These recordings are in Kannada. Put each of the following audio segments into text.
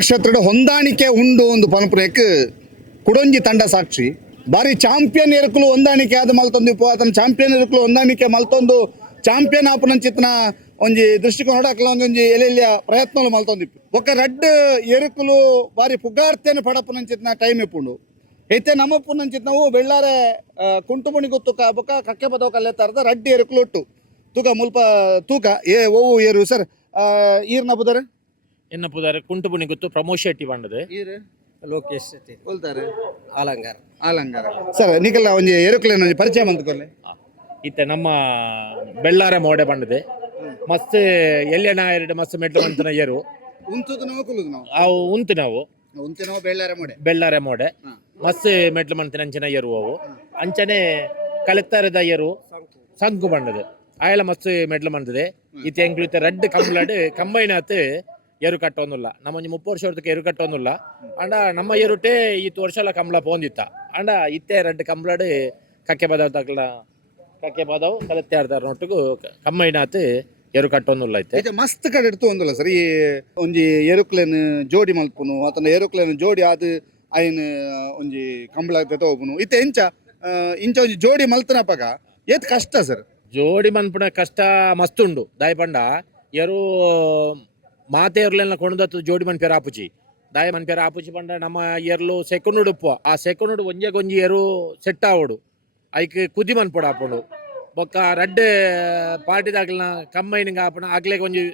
ನಕ್ಷತ್ರ ಹೊಂದಾಣಿಕೆ ಉಂಡು ಒಂದು ಪನಪುರಕ್ಕೆ ಕುಡೊಂಜಿ ತಂಡ ಸಾಕ್ಷಿ ಬಾರಿ ಚಾಂಪಿಯನ್ ಎರಕಲು ಹೊಂದಾಣಿಕೆ ಆದ ಮಲ್ತೊಂದು ಅದನ್ನ ಚಾಂಪಿಯನ್ ಎರಕಲು ಹೊಂದಾಣಿಕೆ ಮಲ್ತೊಂದು ಚಾಂಪಿಯನ್ ಆಪುನಂಚಿತ್ನ ಒಂಜಿ ದೃಷ್ಟಿಕೋನ ನೋಡಕ್ಲ ಒಂಜೊಂಜಿ ಎಲೆಲ್ಯ ಪ್ರಯತ್ನಗಳು ಮಲ್ತೊಂದಿಪ್ಪು ಬೊಕ್ಕ ರಡ್ಡ್ ಎರಕಲು ಬಾರಿ ಪುಗಾರ್ತೆನ ಪಡಪುನಂಚಿತ್ನ ಟೈಮ್ ಇಪ್ಪುಂಡು ಐತೆ ನಮ್ಮಪ್ಪುನಂಚಿತ್ ನಾವು ಬೆಳ್ಳಾರೆ ಕುಂಟುಮುಣಿ ಗೊತ್ತು ಬೊಕ್ಕ ಕಕ್ಕೆ ಪದವ ಕಲ್ಲೆತ್ತಾರದ ರಡ್ಡ್ ಎರಕಲು ಒಟ್ಟು ತೂಕ ಮುಲ್ಪ ತೂಕ ಓವು ಏರು ಸರ್ ಈರ್ನ ಬುದರೆ ಎನ್ನ ಪುದಾರೆ ಕುಂಟುಪುಣಿ ಗೊತ್ತು ಪ್ರಮೋದ್ ಶೆಟ್ಟಿ ಬಂಡದು ಈರು ಲೋಕೇಶ್ ಶೆಟ್ಟಿ ಕೊಲ್ತಾರೆ ಅಲಂಗಾರ ಆಲಂಗಾರ ಸರ್ ನಿಕಲ್ಲ ಒಂಜಿ ಎರಕಲೇನ ಒಂಜಿ ಪರಿಚಯ ಮಂತ್ಕೊಲ್ಲೆ ಇತ್ತೆ ನಮ್ಮ ಬೆಳ್ಳಾರೆ ಮೋಡೆ ಬಂಡದೆ ಮಸ್ತ್ ಎಲ್ಯ ನಾಯರ್ಡ್ ಮಸ್ತ್ ಮೆಟ್ಲು ಮಂತನ ಏರು ಉಂತುದು ನಾವು ಕುಲುದು ನಾವು ಅವು ಉಂತು ನಾವು ಉಂತೆ ನಾವು ಬೆಳ್ಳಾರೆ ಮೋಡೆ ಬೆಳ್ಳಾರೆ ಮೋಡೆ ಮಸ್ತ್ ಮೆಟ್ಲು ಮಂತಿನ ಅಂಚನ ಏರು ಅವು ಅಂಚನೆ ಕಲೆತ್ತಾರದ ಏರು ಸಂಕು ಬಂಡದು ಆಯಲ ಮಸ್ತ್ ಮೆಟ್ಲು ಮಂತದೆ ಇತ್ತೆ ಎಂಕ್ಲು ಇತ್ತೆ ರಡ್ಡ್ ಕಂಬ್ಲಾಡ್ ಕಂಬೈನ್ ಆತ್ ಏರು ಕಟ್ಟೋನುಲ್ಲ ನಮ್ಮ ಒಂಜಿ 30 ವರ್ಷ ಹೊರತಕ್ಕೆ ಏರು ಕಟ್ಟೋನುಲ್ಲ ಅಂಡ ನಮ್ಮ ಏರುಟೆ ಇತ್ತು ವರ್ಷ ಎಲ್ಲ ಕಂಬಳ ಪೋಂದಿತ್ತ ಅಂಡ ಇತ್ತೆ ರಡ್ಡ್ ಕಂಬ್ಲಾಡ್ ಕಕ್ಕೆ ಬದವ್ ತಕ್ಲ ಕಕ್ಕೆ ಬದವ್ ಕಲೆತ್ತೆ ಆಡ್ತಾರ ನೊಟ್ಟಿಗೂ ಕಂಬೈನ್ ಆತ್ ಏರು ಕಟ್ಟೋನುಲ್ಲ ಐತೆ ಇದು ಮಸ್ತ್ ಕಡೆ ಇಡ್ತು ಒಂದಲ್ಲ ಸರ್ ಈ ಒಂಜಿ ಏರೋಪ್ಲೇನ್ ಜೋಡಿ ಮಲ್ಪುನು ಆತನ ಏರೋಪ್ಲೇನ್ ಜೋಡಿ ಆದ್ ಐನ್ ಒಂಜಿ ಕಂಬಳ ತಗೋಪುನು ಇತ್ತೆ ಇಂಚ ಒಂಜಿ ಜೋಡಿ ಮಲ್ತನಪಗ ಏತ್ ಕಷ್ಟ ಸರ್ ಜೋಡಿ ಮನ್ಪುನ ಕಷ್ಟ ಮಸ್ತ್ ಉಂಡು ದಾಯ್ ಪಂಡ ಏರು ಮಾತೆ ಏರ್ಲೆಲ್ಲ ಕೊಂಡದತ್ತು ಜೋಡಿ ಮನ್ಪೇರ ಆಪುಜಿ ದಾಯ ಮನ್ಪೇರ ಆಪುಜಿ ಪಂಡ ನಮ್ಮ ಏರ್ಲು ಸೆಕೆಂಡ್ ಉಪ್ಪು ಆ ಸೆಕೆಂಡ್ ಒಂಜೆ ಗೊಂಜಿ ಏರು ಸೆಟ್ ಆವಡು ಐಕ್ ಕುದಿ ಮನ್ಪುಡು ಆಪುಂಡು ಬೊಕ್ಕ ರಡ್ಡ್ ಪಾರ್ಟಿದಾಗ್ಲನ ಕಂಬೈನಿಂಗ್ ಆಪುಣ ಆಗ್ಲೇಗ್ ಒಂಜಿ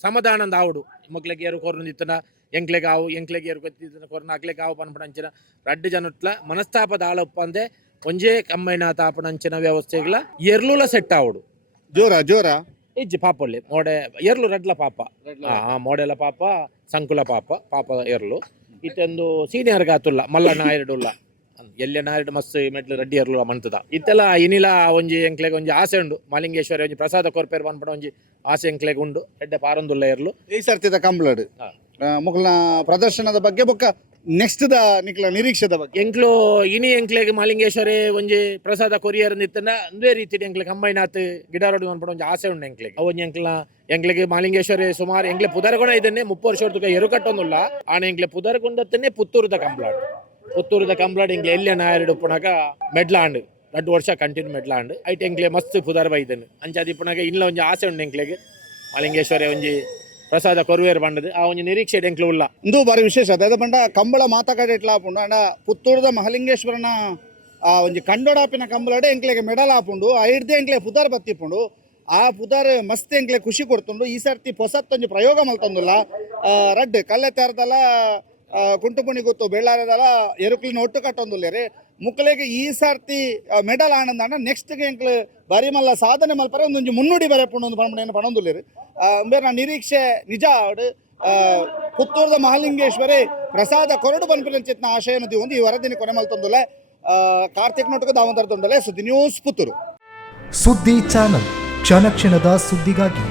ಸಮಾಧಾನಂದ ಆವಡು ಮಕ್ಳಿಗೆ ಏರು ಕೊರ್ನದಿತ್ತನ ಎಂಕ್ಲೆಗ್ ಆವು ಎಂಕ್ಲೆಗ್ ಏರು ಕೊತ್ತಿನ ಕೊರ್ನ ಆಗ್ಲೇಗ್ ಆವು ಪನ್ಪುಣ ಅಂಚಿನ ರಡ್ಡ್ ಜನಟ್ಲ ಮನಸ್ತಾಪದ ಆಳಪ್ಪ ಅಂದೆ ಒಂಜೇ ಕಂಬೈನ್ ಆತ ಆಪುಣ ಅಂಚಿನ ವ್ಯವಸ್ಥೆಗ್ಲ ಎರ್ಲುಲ ಸೆಟ್ ಆವಡು ಜೋರ ಇಜ್ಜಿ ಪಾಪೊಳ್ಳಿ ಮೋಡೆ ಏರ್ಲು ರಡ್ಲ ಪಾಪ ಮೋಡೆಲ ಪಾಪ ಸಂಕುಲ ಪಾಪ ಏರ್ಲು ಇತ್ತೊಂದು ಸೀನಿಯರ್ ಗಾತುಲ್ಲ ಮಲ್ಲ ನಾಯರ್ಡುಲ್ಲ ಎಲ್ಯ ನಾಯರ್ಡು ಮಸ್ತ್ ಮೆಟ್ಲು ರಡ್ಡಿ ಏರ್ಲು ಮಂತದ ಇತ್ತೆಲ್ಲ ಇನಿಲ ಒಂಜಿ ಎಂಕ್ಲೆಗ್ ಒಂಜಿ ಆಸೆ ಉಂಡು ಮಾಲಿಂಗೇಶ್ವರಿ ಒಂಜಿ ಪ್ರಸಾದ ಕೊರ್ಪೇರ್ ಪನ್ಪಡ ಒಂಜಿ ಆಸೆ ಎಂಕ್ಲೆಗ್ ಉಂಡು ಎಡ್ಡೆ ಪಾರೊಂದುಲ್ಲ ಏರ್ಲು ಈ ಸರ್ತಿದ ಕಂಬ್ಳಡ್ ಮುಗ್ಲ ಪ್ರದರ್ಶನದ ಬಗ್ಗೆ ಬೊಕ್ಕ ನೆಕ್ಸ್ಟ್ ದ ನಿಕ್ಲ ನಿರೀಕ್ಷೆದ ಬಗ್ಗೆ ಎಂಕ್ಲು ಇನಿ ಎಂಕ್ಲೆಗ್ ಮಾಲಿಂಗೇಶ್ವರಿ ಒಂಜಿ ಪ್ರಸಾದ ಕೊರಿಯರ್ ನಿತ್ತನ ಒಂದೇ ರೀತಿ ಎಂಕ್ಲೆ ಕಂಬೈನ್ ಆತ್ ಗಿಡಾರೋಡು ಅನ್ಪಡ ಒಂಜಿ ಆಸೆ ಉಂಡು ಎಂಕ್ಲೆಗ್ ಅವನ್ ಎಂಕ್ಲೆಗ್ ಮಾಲಿಂಗೇಶ್ವರಿ ಸುಮಾರು ಎಂಕ್ಲೆ ಪುದರ್ಗುಣ ಇದನ್ನೇ 30 ವರ್ಷ ಹೊರತುಕ ಎರು ಕಟ್ಟೊಂದುಲ್ಲ ಆನ ಎಂಕ್ಲೆ ಪುದರ್ಗುಂಡತ್ತನ್ನೇ ಪುತ್ತೂರದ ಕಂಬ್ಲಾಡ್ ಎಂಕ್ಲೆ ಎಲ್ಯ ನಾಯರ್ಡ್ ಉಪ್ಪುನಾಗ ಮೆಡ್ಲಾಂಡ್ 2 ವರ್ಷ ಕಂಟಿನ್ಯೂ ಮೆಡ್ಲಾಂಡ್ ಐಟ್ ಎಂಕ್ಲೆ ಮಸ್ತ್ ಪುದರ್ ಬೈದನು ಅಂಚಾದ ಇಪ್ಪುನಾಗ ಇಲ್ಲ ಒಂಜಿ ಆಸೆ ಉಂಡು ಎಂಕ್ಲೆಗ್ ಮಾಲಿಂಗೇಶ್ವರಿ ಒಂಜಿ ಪ್ರಸಾದ ಕೊರುವೇರ್ ಬಂಡದು ಆ ಒಂಜಿ ನಿರೀಕ್ಷೆ ಎಂಕ್ಲು ಉಲ್ಲ ಇಂದು ಬಾರಿ ವಿಶೇಷ ಅದ ಪಂಡ ಕಂಬಳ ಮಾತಾಕಡೆ ಇಟ್ಲ ಆಪುಂಡು ಅಂಡ ಪುತ್ತೂರದ ಮಹಲಿಂಗೇಶ್ವರನ ಆ ಒಂಜಿ ಕಂಡೋಡಾಪಿನ ಕಂಬಳಡೆ ಎಂಕ್ಲೆಗೆ ಮೆಡಲ್ ಆಪುಂಡು ಐಡ್ದೆ ಎಂಕ್ಲೆ ಪುದಾರ್ ಬತ್ತಿಪ್ಪುಂಡು ಆ ಪುದಾರ್ ಮಸ್ತ್ ಎಂಕ್ಲೆ ಖುಷಿ ಕೊಡ್ತುಂಡು ಈ ಸರ್ತಿ ಹೊಸತ್ತೊಂಜಿ ಪ್ರಯೋಗ ಮಲ್ತೊಂದುಲ್ಲ ರಡ್ಡ್ ಕಲ್ಲೆತ್ತಾರದಲ್ಲ ಕುಂಟುಪುಣಿ ಗೊತ್ತು ಬೆಳ್ಳಾರದಲ್ಲ ಎರುಕ್ಲಿನ ಒಟ್ಟು ಕಟ್ಟೊಂದುಲ್ಲೇರಿ ಮುಕ್ಕಲೆಗೆ ಈ ಸರ್ತಿ ಮೆಡಲ್ ಆನಂದ ನೆಕ್ಸ್ಟ್ಗೆ ಎಂಕ್ಲು ಬರಿ ಮಲ್ಲ ಸಾಧನೆ ಮಲ್ಪರೆ ಒಂದೊಂಜಿ ಮುನ್ನುಡಿ ಬರೆಪುಂಡು ಒಂದು ಪಣಪಣೆಯನ್ನು ಪಣೊಂದುಲ್ಲೇರಿ ಬೇರೆ ನಿರೀಕ್ಷೆ ನಿಜ ಆಡು ಪುತ್ತೂರದ ಮಹಾಲಿಂಗೇಶ್ವರಿ ಪ್ರಸಾದ ಕೊರಡು ಪನ್ಪಿನ ಆಶಯನದಿ ಒಂದು ಈ ವರದಿನ ಕೊನೆ ಮಲ್ತೊಂದುಲ್ಲೆ ಕಾರ್ತಿಕ್ ನೋಟಕ ದಾಮೋದರ ತೊಂದಲೆ ಸುದ್ದಿ ನ್ಯೂಸ್ ಪುತ್ತೂರು ಸುದ್ದಿ ಚಾನಲ್ ಕ್ಷಣ ಕ್ಷಣದ ಸುದ್ದಿಗಾಗಿ